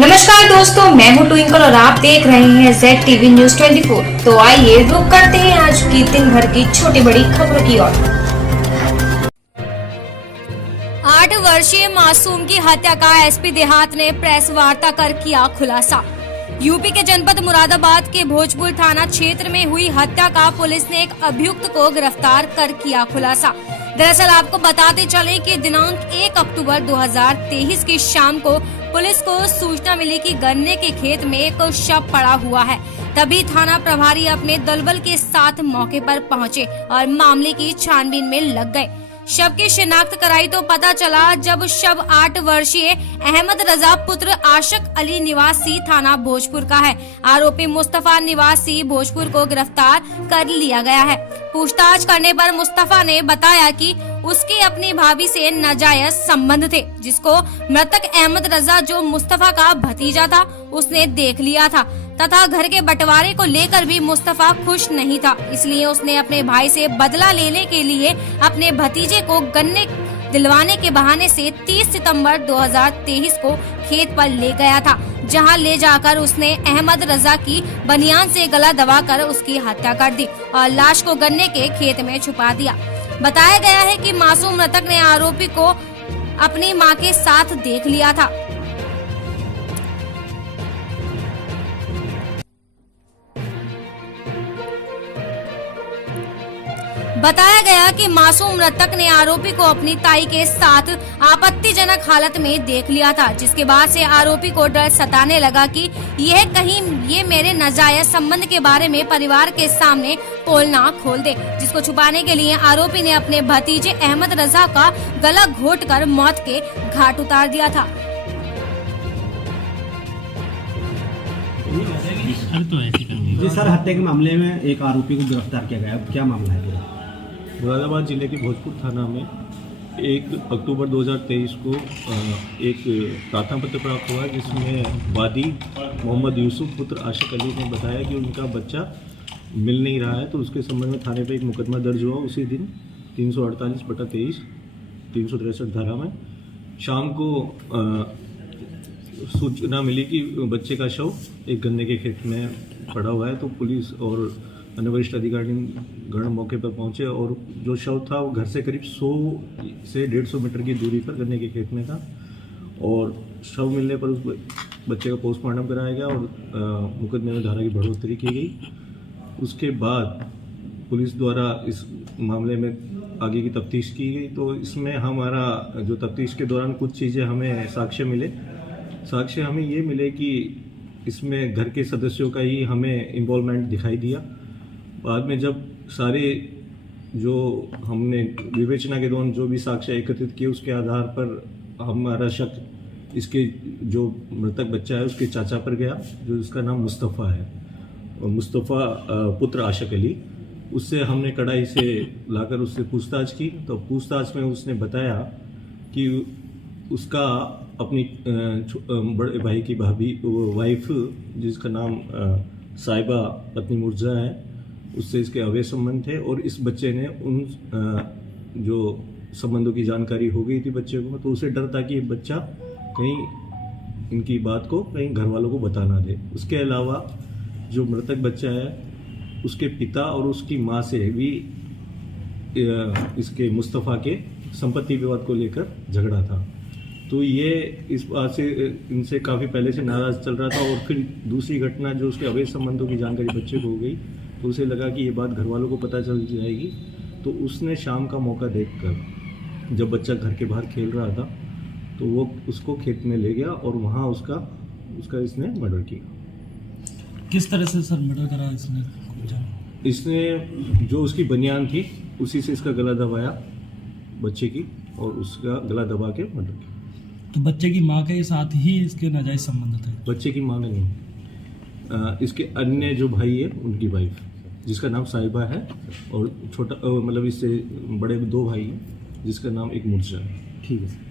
नमस्कार दोस्तों, मैं हूं ट्विंकल और आप देख रहे हैं ZTV न्यूज 24। तो आइए रुक करते हैं आज की दिन भर की छोटी बड़ी खबरों की ओर। 8 वर्षीय मासूम की हत्या का एसपी देहात ने प्रेस वार्ता कर किया खुलासा। यूपी के जनपद मुरादाबाद के भोजपुर थाना क्षेत्र में हुई हत्या का पुलिस ने एक अभियुक्त को गिरफ्तार कर किया खुलासा। दरअसल आपको बताते चले कि दिनांक 1 अक्टूबर 2023 की शाम को पुलिस को सूचना मिली कि गन्ने के खेत में एक शव पड़ा हुआ है। तभी थाना प्रभारी अपने दलबल के साथ मौके पर पहुंचे और मामले की छानबीन में लग गए। शव की शिनाख्त कराई तो पता चला जब शव 8 वर्षीय अहमद रजा पुत्र आशिक अली निवासी थाना भोजपुर का है। आरोपी मुस्तफा निवासी भोजपुर को गिरफ्तार कर लिया गया है। पूछताछ करने पर मुस्तफा ने बताया कि उसके अपनी भाभी से नाजायज संबंध थे, जिसको मृतक अहमद रजा जो मुस्तफा का भतीजा था उसने देख लिया था तथा घर के बंटवारे को लेकर भी मुस्तफा खुश नहीं था। इसलिए उसने अपने भाई से बदला लेने के लिए अपने भतीजे को गन्ने दिलवाने के बहाने से 30 सितंबर 2023 को खेत पर ले गया था, जहां ले जाकर उसने अहमद रजा की बनियान से गला दबाकर उसकी हत्या कर दी और लाश को गन्ने के खेत में छुपा दिया। बताया गया है कि मासूम मृतक ने आरोपी को अपनी मां के साथ देख लिया था। बताया गया कि मासूम मृतक ने आरोपी को अपनी ताई के साथ आपत्तिजनक हालत में देख लिया था, जिसके बाद से आरोपी को डर सताने लगा कि यह कहीं ये मेरे नाजायज संबंध के बारे में परिवार के सामने पोल ना खोल दे, जिसको छुपाने के लिए आरोपी ने अपने भतीजे अहमद रजा का गला घोटकर मौत के घाट उतार दिया था। जी सर, हत्या के मामले में एक आरोपी को गिरफ्तार किया गया, क्या मामला है? मुरादाबाद जिले के भोजपुर थाना में 1 अक्टूबर 2023 को एक प्रार्थना पत्र प्राप्त हुआ, जिसमें वादी मोहम्मद यूसुफ पुत्र आशिक अली ने बताया कि उनका बच्चा मिल नहीं रहा है। तो उसके संबंध में थाने पर एक मुकदमा दर्ज हुआ। उसी दिन 348/23 363 धारा में शाम को सूचना मिली कि बच्चे का शव एक गन्ने के खेत में पड़ा हुआ है। तो पुलिस और अन्य वरिष्ठ अधिकारी गण मौके पर पहुंचे और जो शव था वो घर से करीब 100 से 150 मीटर की दूरी पर गन्ने के खेत में था। और शव मिलने पर उस बच्चे का पोस्टमार्टम कराया गया और मुकदमे में धारा की बढ़ोतरी की गई। उसके बाद पुलिस द्वारा इस मामले में आगे की तफ्तीश की गई। तो इसमें हमारा जो तफ्तीश के दौरान कुछ चीज़ें हमें साक्ष्य हमें ये मिले कि इसमें घर के सदस्यों का ही हमें इन्वॉल्वमेंट दिखाई दिया। बाद में जब सारे जो हमने विवेचना के दौरान जो भी साक्ष्य एकत्रित किए, उसके आधार पर हमारा शक इसके जो मृतक बच्चा है उसके चाचा पर गया, जो इसका नाम मुस्तफ़ा है, और मुस्तफ़ा पुत्र आशिक अली। उससे हमने कड़ाई से लाकर उससे पूछताछ की। तो पूछताछ में उसने बताया कि उसका अपनी बड़े भाई की भाभी वाइफ, जिसका नाम साहिबा पत्नी मुर्जा है, उससे इसके अवैध संबंध थे। और इस बच्चे ने उन जो संबंधों की जानकारी हो गई थी बच्चे को, तो उसे डर था कि ये बच्चा कहीं इनकी बात को कहीं घर वालों को बता ना दे। उसके अलावा जो मृतक बच्चा है उसके पिता और उसकी माँ से भी इसके मुस्तफ़ा के संपत्ति विवाद को लेकर झगड़ा था। तो ये इस बात से इनसे काफ़ी पहले से नाराज़ चल रहा था। और फिर दूसरी घटना जो उसके अवैध संबंधों की जानकारी बच्चे को हो गई, तो उसे लगा कि ये बात घर वालों को पता चल जाएगी। तो उसने शाम का मौका देखकर, जब बच्चा घर के बाहर खेल रहा था, तो वो उसको खेत में ले गया और वहाँ उसका इसने मर्डर किया। किस तरह से सर मर्डर करा इसने जो उसकी बनियान थी उसी से इसका गला दबाया बच्चे की, और उसका गला दबा के मर्डर किया। तो बच्चे की माँ के साथ ही इसके नाजायज संबंध थे? बच्चे की माँ में नहीं, इसके अन्य जो भाई है उनकी वाइफ, जिसका नाम साहिबा है, और छोटा मतलब इससे बड़े 2 भाई हैं, जिसका नाम एक मुर्जा है। ठीक है।